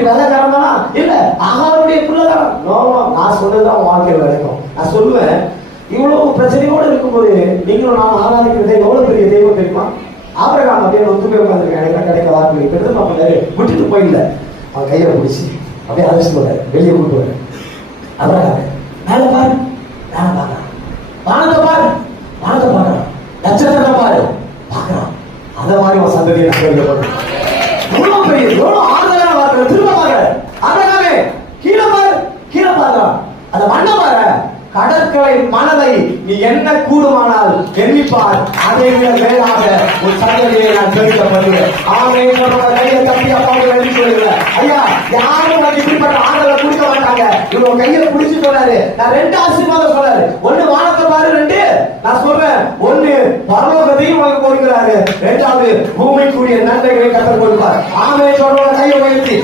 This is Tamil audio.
வீட்டு வேலைக்காரன் தானா? இல்ல ஆகாருடைய பிள்ளைதான். நான் சொன்னதுதான் வாழ்க்கையில் வரைக்கும். நான் சொல்லுவேன், இவ்வளவு பிரச்சனையோடு இருக்கும்போது நீங்களும் நான் ஆராதிக்கிறதே எவ்வளவு பெரிய தெய்வம் தெரியுமா? ஆபிரகாம் அப்படியே ஒத்து போய் உட்காந்துருக்கேன். எனக்கு கிடைக்க வார்த்தை பெருமா பண்ணாரு, விட்டுட்டு போயிடல. அவன் கையில பிடிச்சி அப்படியே அழைச்சிட்டு போறாரு, வெளியே கூட்டு வர. ஆபிரகாம் மேல பாரு, மேல பாக்குறான், வானத்தை பாரு, வானத்தை பாக்குறான், நட்சத்திரத்தை பாரு, பாக்குறான். அந்த மாதிரி ஒரு சந்ததியை நான் எவ்வளவு பெரிய எவ்வளவு ஆறுதலான வார்த்தை. திரும்ப பாரு, ஆபிரகாமே கீழே பாரு, கீழே பாக்குறான். அந்த மண்ணை பாரு, கடற்கரை மணலை நீ என்ன கூடுமானால் எண்ணிப்பார், அதை விட மேலாக ஒரு சந்ததியை நான் பெருக்கப்படுவேன். ஆமே கையை தப்பி அப்பாவை எழுதி சொல்லுங்க. ஐயா, யாரும் வந்து இப்படிப்பட்ட ஆண்டலை குடிக்க மாட்டாங்க. இவங்க கையை பிடிச்சு சொன்னாரு. நான் 2 ஆசீர்வாதம் சொன்னாரு. 1 வானத்தை பாரு, 2 நான் சொல்றேன், 1 பரலோகத்தையும் உனக்கு கொடுக்கிறாரு, 2வது பூமிக்குரிய நன்மைகளை கத்தர் கொடுப்பார். ஆமே சொல்றவங்க கையை உயர்த்தி